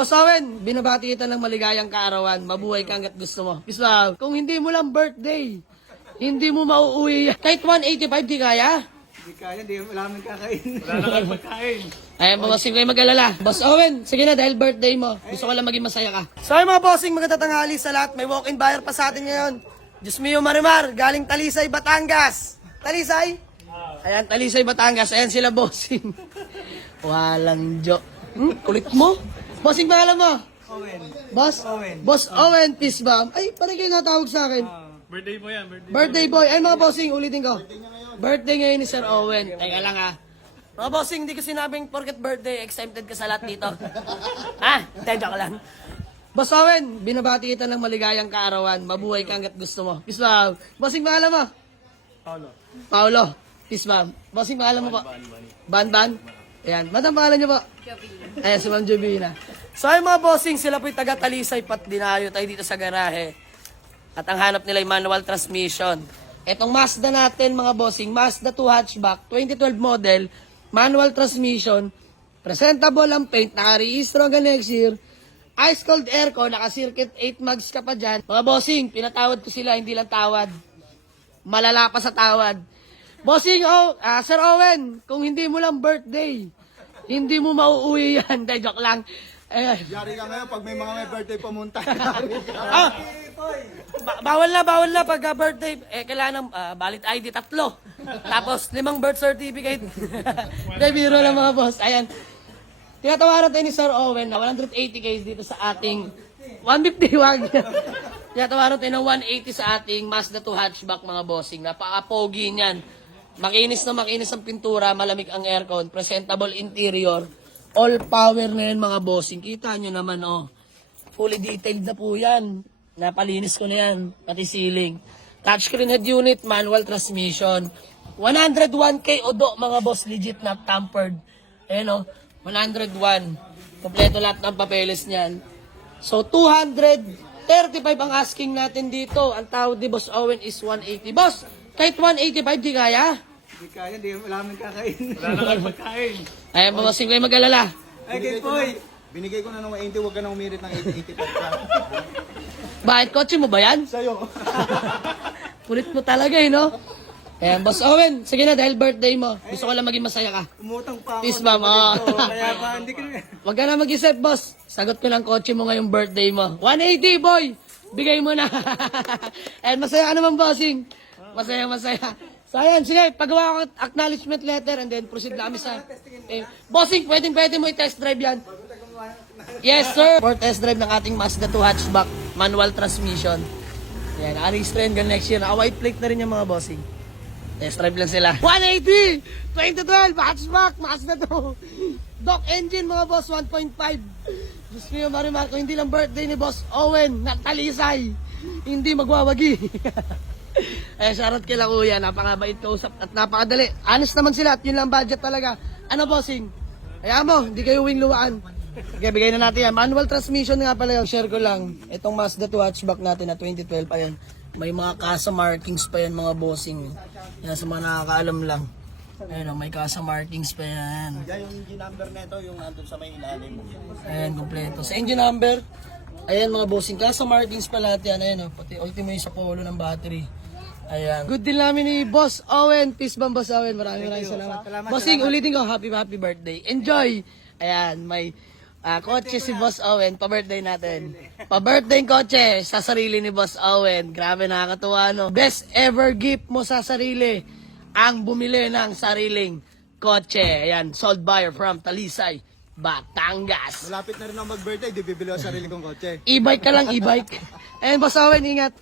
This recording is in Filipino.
Boss Owen, binabati kita ng maligayang kaarawan. Mabuhay ka hanggat gusto mo. Peace love. Kung hindi mo lang birthday, hindi mo mauuwi yan. Kahit 185 di kaya? Hindi kaya, wala naman kakain. Wala naman pagkain. Ayan, bossing kayo mag-alala. Boss Owen, sige na dahil birthday mo. Gusto ko lang maging masaya ka. So mga bossing, magandang tanghali sa lahat. May walk-in buyer pa sa atin ngayon. Diyos mio Marimar, galing Talisay, Batangas. Talisay? Ayan, Talisay, Batangas. Ayan sila bossing. Walang joke. Kulit mo? Bossing, pangalan mo? Owen. Boss? Owen. Boss Owen, peace bomb. Ay, parang kayo natawag sa akin. Birthday mo yan, Birthday boy. Ay mga bossing, ulitin ko. Birthday ngayon ni Sir Owen. Teka lang ha. Mga bossing, hindi ko sinabing porket birthday, exempted ka sa lahat dito. Ha? Hindi, joke lang. Boss Owen, binabati kita ng maligayang kaarawan. Mabuhay ka hanggat gusto mo. Peace love. Bossing, pangalan mo? Paolo. Peace bomb. Bossing, pangalan mo po? Ban. Ayan. Madam, pangalan niyo po? Ayan, si Ma'am Jovina. So ay mga bossing, sila po'y taga Talisay, pat dinayo tayo dito sa garahe. At ang hanap nila ay manual transmission. Etong Mazda natin mga bossing, Mazda 2 hatchback, 2012 model, manual transmission, presentable ang paint, naka-rehistro hanggang next year, ice cold aircon, naka-circuit 8 mags ka pa dyan. Mga bossing, pinatawad ko sila, hindi lang tawad. Malala pa sa tawad. Bossing, Sir Owen, kung hindi mo lang birthday, hindi mo mauuwi yan. Dahil joke lang. Yari ka ngayon pag may mga may birthday pumunta. Bawal na pag birthday. Kailangan ng valid ID 3. Tapos 5 birth certificate. Hindi, biro lang mga boss. Ayan. Tinatawaran tayo ni Sir Owen na 180 case dito sa ating 150 wag. Tinatawaran tayo ng 180 sa ating Mazda 2 hatchback mga bossing. Napaka-pogi niyan. Makinis na makinis ang pintura, malamig ang aircon, presentable interior, all power na yan mga bossing. Kita nyo naman fully detailed na po yan. Napalinis ko na yan, pati ceiling. Touchscreen head unit, manual transmission. 101k odo mga boss, legit na tampered. Ayan 101. Kompleto lahat ng papeles niyan. So 235 ang asking natin dito. Ang tawad ni Boss Owen is 180. Boss, kahit 185 di kaya? Hindi kaya, wala naman kakain. Wala naman pagkain. Ayan, bossing kayo mag-alala. Ay, kay Poy. Binigay ko na ng 180, huwag ka na umirit ng 85 ka. Bakit kotse mo ba yan? Sa'yo. Kulit mo talaga no? Ayan, Boss Owen, sige na dahil birthday mo. Gusto ko lang maging masaya ka. Umutang pa ako. Peace ma'am. Kaya pa, hindi ka na. Wag ka na mag-isip, boss. Sagot ko lang kotse mo ngayong birthday mo. 180, boy! Bigay mo na. And masaya ka naman, bossing. Masaya. So ayan, sige, pagawa ko acknowledgement letter and then proceed na kami sa... bossing, pwede mo i-test drive yan. Yes, sir. For test drive ng ating Mazda 2 hatchback, manual transmission. Ayan, naka-register yan next year. Naka-white plate na rin yung mga bossing. Test drive lang sila. 180! 2012, hatchback, Mazda 2. Dock engine mga boss, 1.5. Diyos mio Marimar, kung hindi lang birthday ni Boss Owen, na Talisay, hindi magwawagi. Shoutout kila kuya, napakabait kausap at napakadali. Honest naman sila at yun lang budget talaga. Ano bossing? Kaya mo, hindi kayo wing luwaan. Okay, bigay na natin yan. Manual transmission nga pala yung share ko lang. Itong Mazda 2 hatchback natin na 2012, ayan. May mga kasa markings pa yan mga bossing. Yan sa mga nakakaalam lang. Ayan may kasa markings pa yan. Yan yung engine number nito, yung nandun sa may ilalim. Ayan, kompleto. Sa engine number, ayan mga bossing, kasa markings pa lahat yan. Ayan pati ultimo yung sa polo ng battery. Ayan. Good deal namin ni Boss Owen. Peace bomb, Boss Owen. Maraming salamat. Bossing, ulitin ko, happy birthday. Enjoy! Ayan, may kotse si Boss Owen, pa-birthday natin. Pa-birthday kotse sa sarili ni Boss Owen. Grabe, nakakatuwa, no? Best ever gift mo sa sarili, ang bumili ng sariling kotse. Ayan, sold buyer from Talisay, Batangas. Malapit na rin ako mag-birthday, di bibili ako sarili kong kotse. E-bike ka lang, e-bike. Ayan, Boss Owen, ingat.